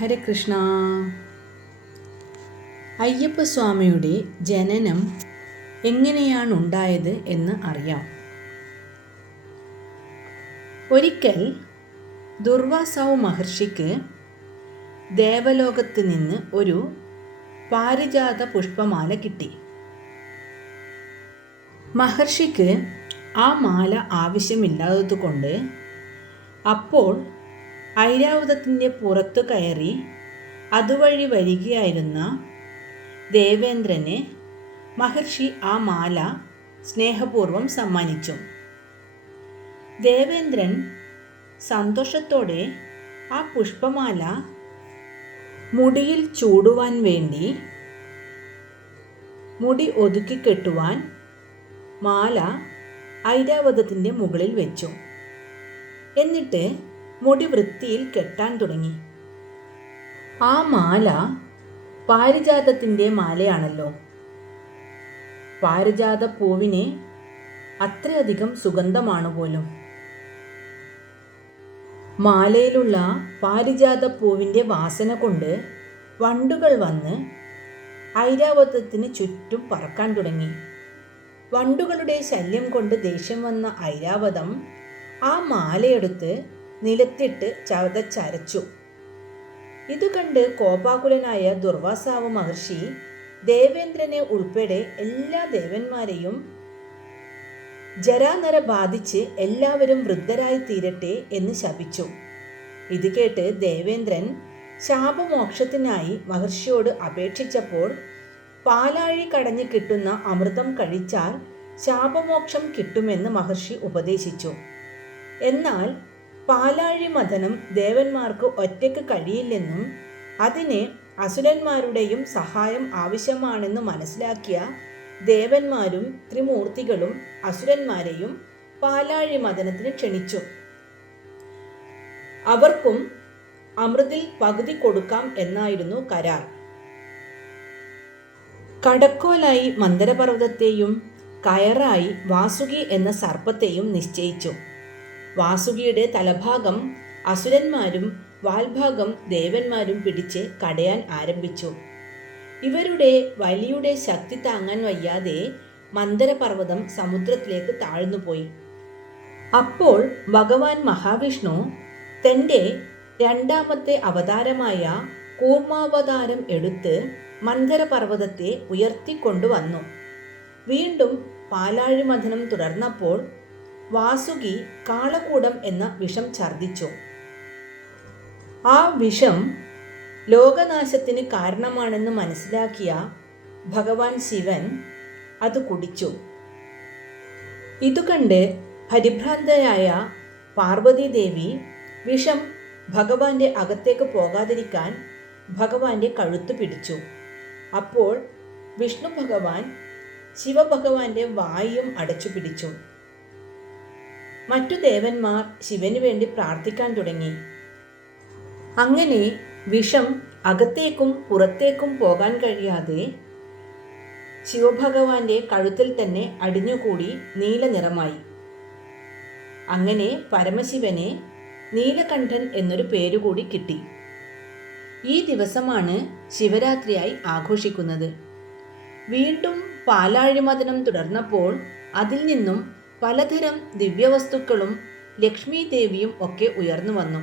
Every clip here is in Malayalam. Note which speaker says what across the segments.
Speaker 1: ഹരകൃഷ്ണ അയ്യപ്പസ്വാമിയുടെ ജനനം എങ്ങനെയാണ് ഉണ്ടായത് എന്ന് അറിയാം. ഒരിക്കൽ ദുർവാസാവ് മഹർഷിക്ക് ദേവലോകത്ത് നിന്ന് ഒരു പാരിജാത പുഷ്പമാല കിട്ടി. മഹർഷിക്ക് ആ മാല ആവശ്യമില്ലാത്തതുകൊണ്ട് അപ്പോൾ ഐരാവതത്തിന്റെ പുറത്തു കയറി അതുവഴി വരികയായിരുന്ന ദേവേന്ദ്രന് മഹർഷി ആ മാല സ്നേഹപൂർവം സമ്മാനിച്ചു. ദേവേന്ദ്രൻ സന്തോഷത്തോടെ ആ പുഷ്പമാല മുടിയിൽ ചൂടുവാൻ വേണ്ടി മുടി ഒതുക്കി കെട്ടുവാൻ മാല ഐരാവതത്തിന്റെ മുകളിൽ വെച്ചു. എന്നിട്ട് മുടി വൃത്തിയിൽ കെട്ടാൻ തുടങ്ങി. ആ മാല പാരിജാതത്തിന്റെ മാലയാണല്ലോ. പാരിജാത പൂവിന് അത്രയധികം സുഗന്ധമാണ് പോലും. മാലയിലുള്ള പാരിജാത പൂവിന്റെ വാസന കൊണ്ട് വണ്ടുകൾ വന്ന് ഐരാവതത്തിന് ചുറ്റും പറക്കാൻ തുടങ്ങി. വണ്ടുകളുടെ ശല്യം കൊണ്ട് ദേഷ്യം വന്ന ഐരാവതം ആ മാലയെടുത്ത് നിലത്തിട്ട് ചതച്ചരച്ചു ഇതുകണ്ട് കോപാകുലനായ ദുർവാസാവ് മഹർഷി ദേവേന്ദ്രനെ ഉൾപ്പെടെ എല്ലാ ദേവന്മാരെയും ജരാനര ബാധിച്ച് എല്ലാവരും വൃദ്ധരായി തീരട്ടെ എന്ന് ശപിച്ചു. ഇത് കേട്ട് ദേവേന്ദ്രൻ ശാപമോക്ഷത്തിനായി മഹർഷിയോട് അപേക്ഷിച്ചപ്പോൾ പാലാഴി കടഞ്ഞു കിട്ടുന്ന അമൃതം കഴിച്ചാൽ ശാപമോക്ഷം കിട്ടുമെന്ന് മഹർഷി ഉപദേശിച്ചു. എന്നാൽ പാലാഴി മഥനം ദേവന്മാർക്ക് ഒറ്റയ്ക്ക് കഴിയില്ലെന്നും അതിന് അസുരന്മാരുടെയും സഹായം ആവശ്യമാണെന്ന് മനസ്സിലാക്കിയ ദേവന്മാരും ത്രിമൂർത്തികളും അസുരന്മാരെയും പാലാഴി മഥനത്തിന് ക്ഷണിച്ചു. അവർക്കും അമൃതിൽ പകുതി കൊടുക്കാം എന്നായിരുന്നു കരാർ. കടക്കോലായി മന്ദരപർവതത്തെയും കയറായി വാസുകി എന്ന സർപ്പത്തെയും നിശ്ചയിച്ചു. വാസുകിയുടെ തലഭാഗം അസുരന്മാരും വാൽഭാഗം ദേവന്മാരും പിടിച്ച് കടയാൻ ആരംഭിച്ചു. ഇവരുടെ വലിയുടെ ശക്തി താങ്ങാൻ വയ്യാതെ മന്ദരപർവതം സമുദ്രത്തിലേക്ക് താഴ്ന്നുപോയി. അപ്പോൾ ഭഗവാൻ മഹാവിഷ്ണു തന്റെ രണ്ടാമത്തെ അവതാരമായ കൂർമാവതാരം എടുത്ത് മന്ദരപർവതത്തെ ഉയർത്തിക്കൊണ്ടുവന്നു. വീണ്ടും പാലാഴിമഥനം തുടർന്നപ്പോൾ വാസുകി കാളകൂടം എന്ന വിഷം ഛർദിച്ചു ആ വിഷം ലോകനാശത്തിന് കാരണമാണെന്ന് മനസ്സിലാക്കിയ ഭഗവാൻ ശിവൻ അത് കുടിച്ചു. ഇതുകണ്ട് പരിഭ്രാന്തയായ പാർവതീദേവി വിഷം ഭഗവാന്റെ അകത്തേക്ക് പോകാതിരിക്കാൻ ഭഗവാന്റെ കഴുത്തു പിടിച്ചു. അപ്പോൾ വിഷ്ണു ഭഗവാൻ ശിവഭഗവാന്റെ വായും അടച്ചു പിടിച്ചു. മറ്റു ദേവന്മാർ ശിവന് വേണ്ടി പ്രാർത്ഥിക്കാൻ തുടങ്ങി. അങ്ങനെ വിഷം അകത്തേക്കും പുറത്തേക്കും പോകാൻ കഴിയാതെ ശിവഭഗവാന്റെ കഴുത്തിൽ തന്നെ അടിഞ്ഞുകൂടി നീല നിറമായി അങ്ങനെ പരമശിവനെ നീലകണ്ഠൻ എന്നൊരു പേരുകൂടി കിട്ടി. ഈ ദിവസമാണ് ശിവരാത്രിയായി ആഘോഷിക്കുന്നത്. വീണ്ടും പാലാഴിമതനം തുടർന്നപ്പോൾ അതിൽ നിന്നും പലതരം ദിവ്യവസ്തുക്കളും ലക്ഷ്മി ദേവിയും ഒക്കെ ഉയർന്നു വന്നു.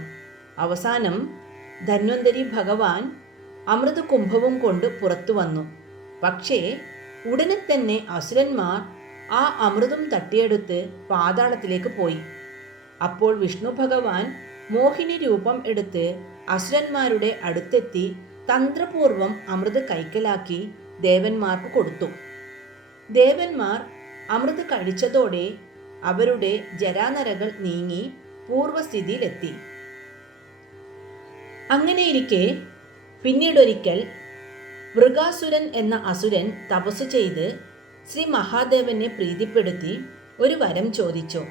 Speaker 1: അവസാനം ധന്വന്തരി ഭഗവാൻ അമൃത കുംഭവും കൊണ്ട് പുറത്തു വന്നു. പക്ഷേ ഉടനെ തന്നെ അസുരന്മാർ ആ അമൃതം തട്ടിയെടുത്ത് പാതാളത്തിലേക്ക് പോയി. അപ്പോൾ വിഷ്ണു ഭഗവാൻ മോഹിനി രൂപം എടുത്ത് അസുരന്മാരുടെ അടുത്തെത്തി തന്ത്രപൂർവം അമൃത് കൈക്കലാക്കി ദേവന്മാർക്ക് കൊടുത്തു. ദേവന്മാർ അമൃത് കഴിച്ചതോടെ അവരുടെ ജരാനരകൾ നീങ്ങി പൂർവസ്ഥിതിയിലെത്തി. അങ്ങനെയിരിക്കെ പിന്നീടൊരിക്കൽ മൃഗാസുരൻ എന്ന അസുരൻ തപസ് ചെയ്ത് ശ്രീ മഹാദേവനെ പ്രീതിപ്പെടുത്തി ഒരു വരം ചോദിച്ചു.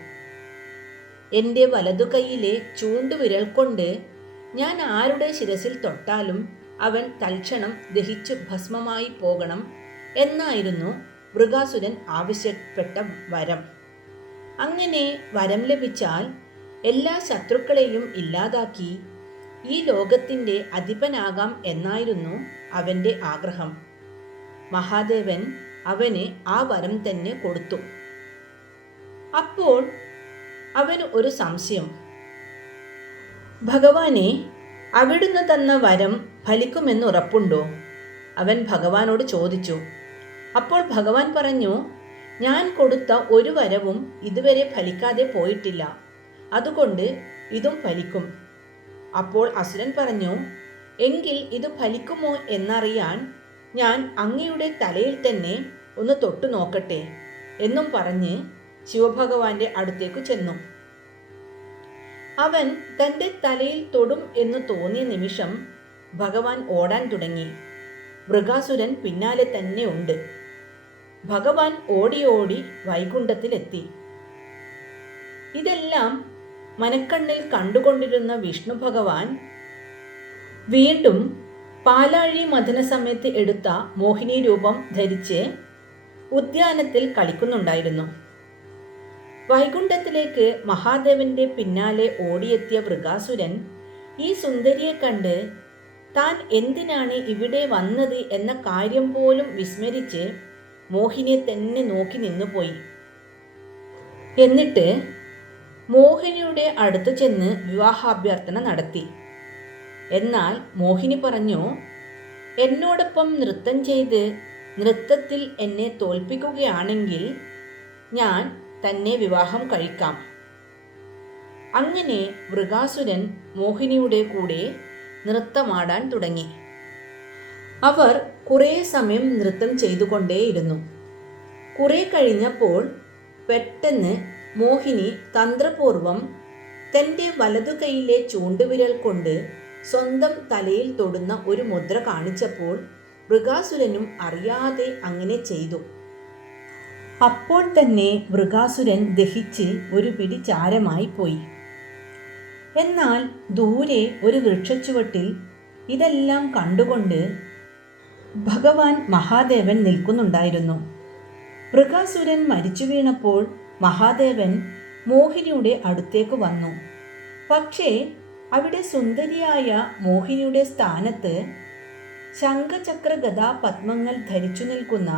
Speaker 1: എന്റെ വലതുകൈയിലെ ചൂണ്ടുവിരൽ കൊണ്ട് ഞാൻ ആരുടെ ശിരസിൽ തൊട്ടാലും അവൻ തൽക്ഷണം ദഹിച്ചു ഭസ്മമായി പോകണം എന്നായിരുന്നു മൃഗാസുരൻ ആവശ്യപ്പെട്ട വരം. അങ്ങനെ വരം ലഭിച്ചാൽ എല്ലാ ശത്രുക്കളെയും ഇല്ലാതാക്കി ഈ ലോകത്തിന്റെ അധിപനാകാം എന്നായിരുന്നു അവന്റെ ആഗ്രഹം. മഹാദേവൻ അവന് ആ വരം തന്നെ കൊടുത്തു. അപ്പോൾ അവന് ഒരു സംശയം. ഭഗവാനെ അവിടുന്ന് തന്ന വരം ഫലിക്കുമെന്ന് ഉറപ്പുണ്ടോ? അവൻ ഭഗവാനോട് ചോദിച്ചു. അപ്പോൾ ഭഗവാൻ പറഞ്ഞു ഞാൻ കൊടുത്ത ഒരു വരവും ഇതുവരെ ഫലിക്കാതെ പോയിട്ടില്ല. അതുകൊണ്ട് ഇതും ഫലിക്കും. അപ്പോൾ അസുരൻ പറഞ്ഞു എങ്കിൽ ഇത് ഫലിക്കുമോ എന്നറിയാൻ ഞാൻ അങ്ങയുടെ തലയിൽ തന്നെ ഒന്ന് തൊട്ടു നോക്കട്ടെ എന്നും പറഞ്ഞ് ശിവഭഗവാന്റെ അടുത്തേക്ക് ചെന്നു. അവൻ തന്റെ തലയിൽ തൊടും എന്ന് തോന്നിയ നിമിഷം ഭഗവാൻ ഓടാൻ തുടങ്ങി. മൃഗാസുരൻ പിന്നാലെ തന്നെ ഉണ്ട്. ഭഗവാൻ ഓടി ഓടി വൈകുണ്ഠത്തിലെത്തി. ഇതെല്ലാം മനക്കണ്ണിൽ കണ്ടുകൊണ്ടിരുന്ന വിഷ്ണു ഭഗവാൻ വീണ്ടും പാലാഴി മഥന സമയത്ത് എടുത്ത മോഹിനി രൂപം ധരിച്ച് ഉദ്യാനത്തിൽ കളിക്കുന്നുണ്ടായിരുന്നു. വൈകുണ്ഠത്തിലേക്ക് മഹാദേവന്റെ പിന്നാലെ ഓടിയെത്തിയ മൃഗാസുരൻ ഈ സുന്ദരിയെ കണ്ട് താൻ എന്തിനാണ് ഇവിടെ വന്നത് എന്ന കാര്യം പോലും വിസ്മരിച്ച് മോഹിനിയെ തന്നെ നോക്കി നിന്നുപോയി എന്നിട്ട് മോഹിനിയുടെ അടുത്ത് ചെന്ന് വിവാഹാഭ്യർത്ഥന നടത്തി. എന്നാൽ മോഹിനി പറഞ്ഞു എന്നോടൊപ്പം നൃത്തം ചെയ്ത് നൃത്തത്തിൽ എന്നെ തോൽപ്പിക്കുകയാണെങ്കിൽ ഞാൻ തന്നെ വിവാഹം കഴിക്കാം. അങ്ങനെ മൃഗാസുരൻ മോഹിനിയുടെ കൂടെ നൃത്തമാടാൻ തുടങ്ങി. അവർ കുറേ സമയം നൃത്തം ചെയ്തുകൊണ്ടേയിരുന്നു. കുറെ കഴിഞ്ഞപ്പോൾ പെട്ടെന്ന് മോഹിനി തന്ത്രപൂർവം തന്റെ വലതു കൈയിലെ ചൂണ്ടുവിരൽ കൊണ്ട് സ്വന്തം തലയിൽ തൊടുന്ന ഒരു മുദ്ര കാണിച്ചപ്പോൾ മൃഗാസുരനും അറിയാതെ അങ്ങനെ ചെയ്തു. അപ്പോൾ തന്നെ മൃഗാസുരൻ ദഹിച്ച് ഒരു പിടി ചാരമായി പോയി. എന്നാൽ ദൂരെ ഒരു വൃക്ഷച്ചുവട്ടിൽ ഇതെല്ലാം കണ്ടുകൊണ്ട് ഭഗവാൻ മഹാദേവൻ നിൽക്കുന്നുണ്ടായിരുന്നു. മൃഗാസുരൻ മരിച്ചു വീണപ്പോൾ മഹാദേവൻ മോഹിനിയുടെ അടുത്തേക്ക് വന്നു. പക്ഷേ അവിടെ സുന്ദരിയായ മോഹിനിയുടെ സ്ഥാനത്ത് ശംഖചക്ര ഗദാ പത്മങ്ങൾ ധരിച്ചു നിൽക്കുന്ന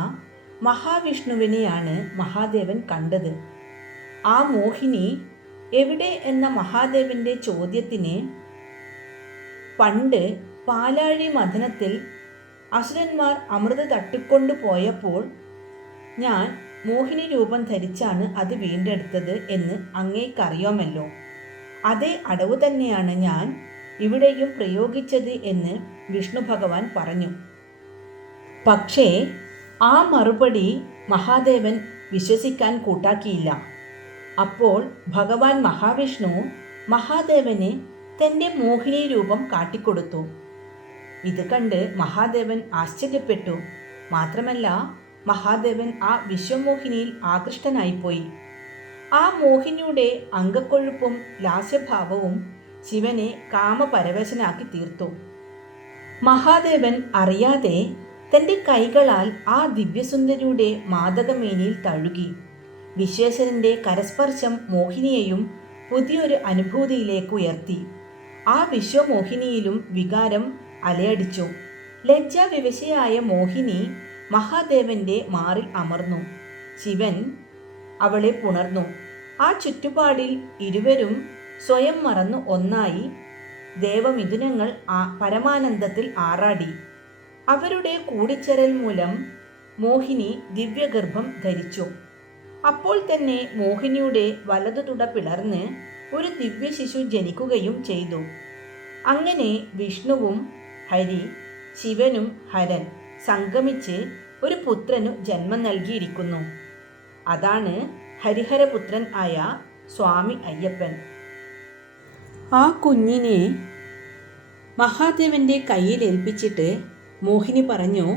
Speaker 1: മഹാവിഷ്ണുവിനെയാണ് മഹാദേവൻ കണ്ടത്. ആ മോഹിനി എവിടെ എന്ന മഹാദേവന്റെ ചോദ്യത്തിന് പണ്ട് പാലാഴി മഥനത്തിൽ അസുരന്മാർ അമൃത് തട്ടിക്കൊണ്ടു പോയപ്പോൾ ഞാൻ മോഹിനി രൂപം ധരിച്ചാണ് അത് വീണ്ടെടുത്തത് എന്ന് അങ്ങേക്കറിയാമല്ലോ. അതേ അടവ് തന്നെയാണ് ഞാൻ ഇവിടെയും പ്രയോഗിച്ചത് എന്ന് വിഷ്ണു ഭഗവാൻ പറഞ്ഞു. പക്ഷേ ആ മറുപടി മഹാദേവൻ വിശ്വസിക്കാൻ കൂട്ടാക്കിയില്ല. അപ്പോൾ ഭഗവാൻ മഹാവിഷ്ണു മഹാദേവന് തന്റെ മോഹിനി രൂപം കാട്ടിക്കൊടുത്തു. ഇത് കണ്ട് മഹാദേവൻ ആശ്ചര്യപ്പെട്ടു. മാത്രമല്ല മഹാദേവൻ ആ വിശ്വമോഹിനിയിൽ ആകൃഷ്ടനായിപ്പോയി. ആ മോഹിനിയുടെ അംഗക്കൊഴുപ്പും ലാസ്യഭാവവും ശിവനെ കാമപരവശനാക്കി തീർത്തു. മഹാദേവൻ അറിയാതെ തന്റെ കൈകളാൽ ആ ദിവ്യസുന്ദരിയുടെ മാതകമേനിയിൽ തഴുകി. വിശ്വേശ്വരന്റെ കരസ്പർശം മോഹിനിയെയും പുതിയൊരു അനുഭൂതിയിലേക്ക് ഉയർത്തി. ആ വിശ്വമോഹിനിയിലും വികാരം അലയടിച്ചു. ലജ്ജാവിവശയായ മോഹിനി മഹാദേവന്റെ മാറിൽ അമർന്നു. ശിവൻ അവളെ പുണർന്നു. ആ ചുറ്റുപാടിൽ ഇരുവരും സ്വയം മറന്നു ഒന്നായി ദേവമിഥുനങ്ങൾ ആ പരമാനന്ദത്തിൽ ആറാടി. അവരുടെ കൂടിച്ചേരൽ മൂലം മോഹിനി ദിവ്യഗർഭം ധരിച്ചു. അപ്പോൾ തന്നെ മോഹിനിയുടെ വലതു തുട പിളർന്ന് ഒരു ദിവ്യ ശിശു ജനിക്കുകയും ചെയ്തു. അങ്ങനെ വിഷ്ണുവും ഹരി ശിവനും ഹരൻ സംഗമിച്ച് ഒരു പുത്രനു ജന്മം നൽകിയിരിക്കുന്നു. അതാണ് ഹരിഹരപുത്രൻ ആയ സ്വാമി അയ്യപ്പൻ. ആ കുഞ്ഞിനെ മഹാദേവന്റെ കയ്യിൽ ഏൽപ്പിച്ചിട്ട് മോഹിനി പറഞ്ഞു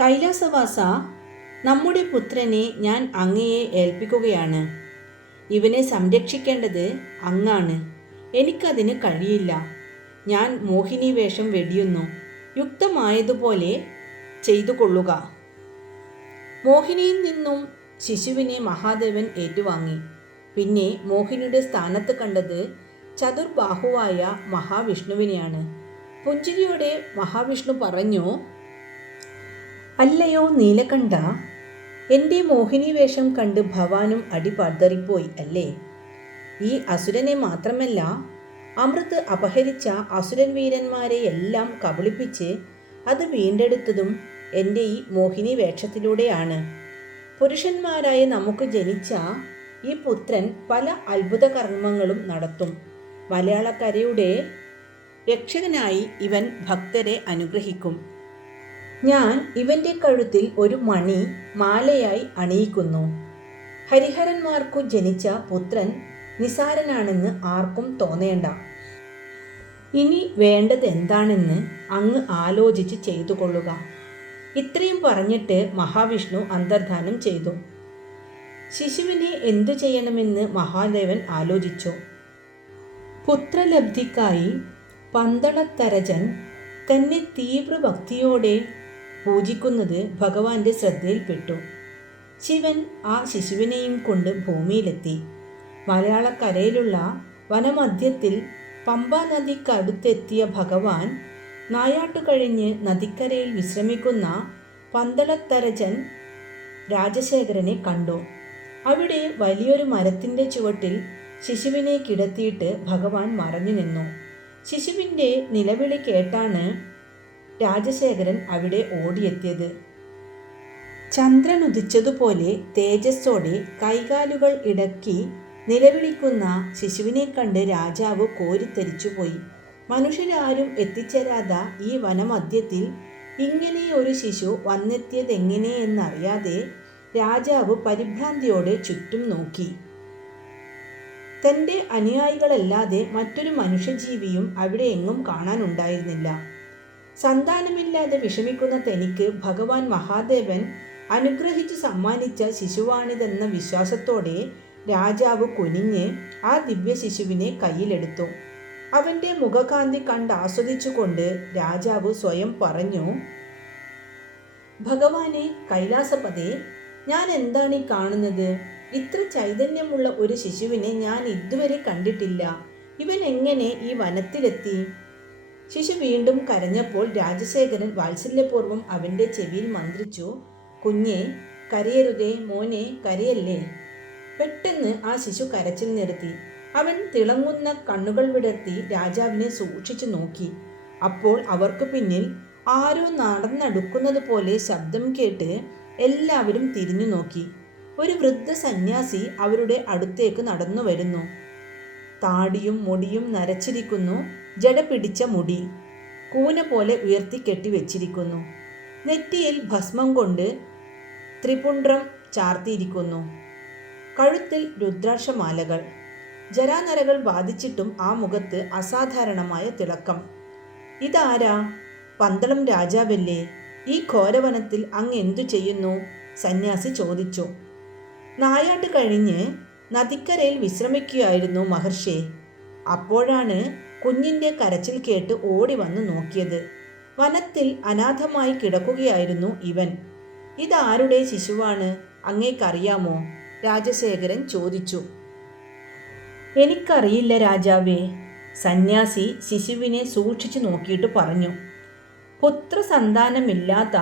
Speaker 1: കൈലാസവാസ നമ്മുടെ പുത്രനെ ഞാൻ അങ്ങയെ ഏൽപ്പിക്കുകയാണ്. ഇവനെ സംരക്ഷിക്കേണ്ടത് അങ്ങാണ്. എനിക്കതിന് കഴിയില്ല. ഞാൻ മോഹിനി വേഷം വെടിയുന്നു. യുക്തമായതുപോലെ ചെയ്തു കൊള്ളുക മോഹിനിയിൽ നിന്നും ശിശുവിനെ മഹാദേവൻ ഏറ്റുവാങ്ങി. പിന്നെ മോഹിനിയുടെ സ്ഥാനത്ത് കണ്ടത് ചതുർബാഹുവായ മഹാവിഷ്ണുവിനെയാണ്. പുഞ്ചിരിയോടെ മഹാവിഷ്ണു പറഞ്ഞു അല്ലയോ നീലകണ്ഠ എന്റെ മോഹിനി വേഷം കണ്ട് ഭവാനും അടി അല്ലേ? ഈ അസുരനെ മാത്രമല്ല അമൃത് അപഹരിച്ച അസുരൻ വീരന്മാരെ എല്ലാം കബളിപ്പിച്ച് അത് വീണ്ടെടുത്തതും എന്റെ ഈ മോഹിനി വേഷത്തിലൂടെയാണ്. പുരുഷന്മാരായ നമുക്ക് ജനിച്ച ഈ പുത്രൻ പല അത്ഭുത കർമ്മങ്ങളും നടത്തും. മലയാളക്കരയുടെ രക്ഷകനായി ഇവൻ ഭക്തരെ അനുഗ്രഹിക്കും. ഞാൻ ഇവന്റെ കഴുത്തിൽ ഒരു മണി മാലയായി അണിയിക്കുന്നു. ഹരിഹരന്മാർക്കു ജനിച്ച പുത്രൻ നിസാരനാണെന്ന് ആർക്കും തോന്നേണ്ട. ഇനി വേണ്ടത് എന്താണെന്ന് അങ്ങ് ആലോചിച്ച് ചെയ്തു കൊള്ളുക. ഇത്രയും പറഞ്ഞിട്ട് മഹാവിഷ്ണു അന്തർധാനം ചെയ്തു. ശിശുവിനെ എന്തു ചെയ്യണമെന്ന് മഹാദേവൻ ആലോചിച്ചു. പുത്രലബ്ധിക്കായി പന്തളത്തരജൻ തന്നെ തീവ്രഭക്തിയോടെ പൂജിക്കുന്നത് ഭഗവാന്റെ ശ്രദ്ധയിൽപ്പെട്ടു. ശിവൻ ആ ശിശുവിനെയും കൊണ്ട് ഭൂമിയിലെത്തി. മലയാളക്കരയിലുള്ള വനമധ്യത്തിൽ പമ്പാ നദിക്കടുത്തെത്തിയ ഭഗവാൻ നായാട്ടു കഴിഞ്ഞ് നദിക്കരയിൽ വിശ്രമിക്കുന്ന പന്തളത്തരജൻ രാജശേഖരനെ കണ്ടു. അവിടെ വലിയൊരു മരത്തിന്റെ ചുവട്ടിൽ ശിശുവിനെ കിടത്തിയിട്ട് ഭഗവാൻ മറഞ്ഞു നിന്നു. ശിശുവിന്റെ നിലവിളി കേട്ടാണ് രാജശേഖരൻ അവിടെ ഓടിയെത്തിയത്. ചന്ദ്രനുദിച്ചതുപോലെ തേജസ്സോടെ കൈകാലുകൾ ഇടക്കി നിലവിളിക്കുന്ന ശിശുവിനെ കണ്ട് രാജാവ് കോരിത്തരിച്ചുപോയി മനുഷ്യരാരും എത്തിച്ചേരാത ഈ വനമധ്യത്തിൽ ഇങ്ങനെ ഒരു ശിശു വന്നെത്തിയതെങ്ങനെയെന്നറിയാതെ രാജാവ് പരിഭ്രാന്തിയോടെ ചുറ്റും നോക്കി. തന്റെ അനുയായികളല്ലാതെ മറ്റൊരു മനുഷ്യജീവിയും അവിടെ എങ്ങും കാണാനുണ്ടായിരുന്നില്ല. സന്താനമില്ലാതെ വിഷമിക്കുന്ന തനിക്ക് ഭഗവാൻ മഹാദേവൻ അനുഗ്രഹിച്ചു സമ്മാനിച്ച ശിശുവാണിതെന്ന വിശ്വാസത്തോടെ രാജാവ് കുനിഞ്ഞ് ആ ദിവ്യ ശിശുവിനെ കയ്യിലെടുത്തു. അവന്റെ മുഖകാന്തി കണ്ട് ആസ്വദിച്ചുകൊണ്ട് രാജാവ് സ്വയം പറഞ്ഞു ഭഗവാനെ കൈലാസപതേ ഞാൻ എന്താണ് ഈ കാണുന്നത്? ഇത്ര ചൈതന്യമുള്ള ഒരു ശിശുവിനെ ഞാൻ ഇതുവരെ കണ്ടിട്ടില്ല. ഇവൻ എങ്ങനെ ഈ വനത്തിലെത്തി? ശിശു വീണ്ടും കരഞ്ഞപ്പോൾ രാജശേഖരൻ വാത്സല്യപൂർവം അവന്റെ ചെവിയിൽ മന്ത്രിച്ചു കുഞ്ഞെ കരയരുതേ മോനെ കരയല്ലേ? പെട്ടെന്ന് ആ ശിശു കരച്ചിൽ നിർത്തി. അവൻ തിളങ്ങുന്ന കണ്ണുകൾ വിടർത്തി രാജാവിനെ സൂക്ഷിച്ചു നോക്കി. അപ്പോൾ അവർക്ക് പിന്നിൽ ആരോ നടന്നടുക്കുന്നത് പോലെ ശബ്ദം കേട്ട് എല്ലാവരും തിരിഞ്ഞു നോക്കി. ഒരു വൃദ്ധ സന്യാസി അവരുടെ അടുത്തേക്ക് നടന്നു വരുന്നു. താടിയും മുടിയും നരച്ചിരിക്കുന്നു. ജട പിടിച്ച മുടി കൂന പോലെ ഉയർത്തി കെട്ടി വെച്ചിരിക്കുന്നു. നെറ്റിയിൽ ഭസ്മം കൊണ്ട് ത്രിപുണ്ട്രം ചാർത്തിയിരിക്കുന്നു. കഴുത്തിൽ രുദ്രാക്ഷമാലകൾ. ജരാനരകൾ ബാധിച്ചിട്ടും ആ മുഖത്ത് അസാധാരണമായ തിളക്കം. ഇതാരാ? പന്തളം രാജാവല്ലേ? ഈ ഘോരവനത്തിൽ അങ്ങ് എന്തു ചെയ്യുന്നു? സന്യാസി ചോദിച്ചു. നായാട്ട് കഴിഞ്ഞ് നദിക്കരയിൽ വിശ്രമിക്കുകയായിരുന്നു മഹർഷി. അപ്പോഴാണ് കുഞ്ഞിന്റെ കരച്ചിൽ കേട്ട് ഓടി വന്ന് നോക്കിയത്. വനത്തിൽ അനാഥമായി കിടക്കുകയായിരുന്നു ഇവൻ. ഇതാരുടെ ശിശുവാണ്? അങ്ങേക്കറിയാമോ? രാജശേഖരൻ ചോദിച്ചു. എനിക്കറിയില്ല രാജാവേ സന്യാസി ശിശുവിനെ സൂക്ഷിച്ചു നോക്കിയിട്ട് പറഞ്ഞു. പുത്രസന്താനമില്ലാത്ത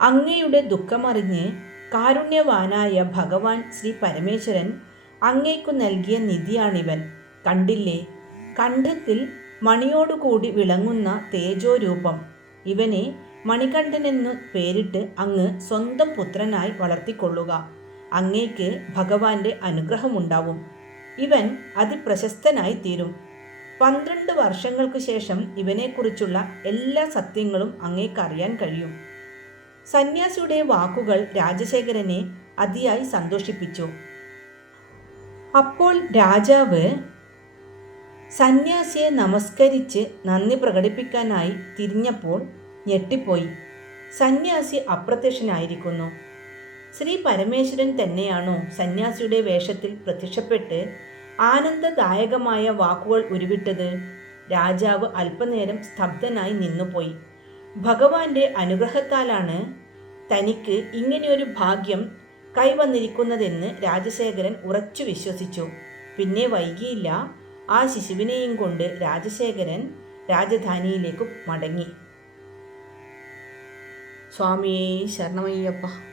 Speaker 1: അങ്ങയുടെ ദുഃഖമറിഞ്ഞ് കാരുണ്യവാനായ ഭഗവാൻ ശ്രീ പരമേശ്വരൻ അങ്ങേക്കു നൽകിയ നിധിയാണിവൻ. കണ്ടില്ലേ? കണ്ഠത്തിൽ മണിയോടുകൂടി വിളങ്ങുന്ന തേജോരൂപം. ഇവനെ മണികണ്ഠനെന്നു പേരിട്ട് അങ്ങ് സ്വന്തം പുത്രനായി വളർത്തിക്കൊള്ളുക. അങ്ങേക്ക് ഭഗവാന്റെ അനുഗ്രഹമുണ്ടാവും. ഇവൻ അതിപ്രശസ്തനായി തീരും. പന്ത്രണ്ട് വർഷങ്ങൾക്ക് ശേഷം ഇവനെക്കുറിച്ചുള്ള എല്ലാ സത്യങ്ങളും അങ്ങേക്ക് അറിയാൻ കഴിയും. സന്യാസിയുടെ വാക്കുകൾ രാജശേഖരനെ അതിയായി സന്തോഷിപ്പിച്ചു. അപ്പോൾ രാജാവ് സന്യാസിയെ നമസ്കരിച്ച് നന്ദി പ്രകടിപ്പിക്കാനായി തിരിഞ്ഞപ്പോൾ ഞെട്ടിപ്പോയി. സന്യാസി അപ്രത്യക്ഷനായിരിക്കുന്നു. ശ്രീ പരമേശ്വരൻ തന്നെയാണോ സന്യാസിയുടെ വേഷത്തിൽ പ്രത്യക്ഷപ്പെട്ട് ആനന്ദദായകമായ വാക്കുകൾ ഉരുവിട്ടത്? രാജാവ് അല്പനേരം സ്തബ്ധനായി നിന്നുപോയി. ഭഗവാന്റെ അനുഗ്രഹത്താലാണ് തനിക്ക് ഇങ്ങനെയൊരു ഭാഗ്യം കൈവന്നിരിക്കുന്നതെന്ന് രാജശേഖരൻ ഉറച്ചു വിശ്വസിച്ചു. പിന്നെ വൈകിയില്ല ആ ശിശുവിനെയും കൊണ്ട് രാജശേഖരൻ രാജധാനിയിലേക്ക് മടങ്ങി. സ്വാമിയെ ശരണമയ്യപ്പ.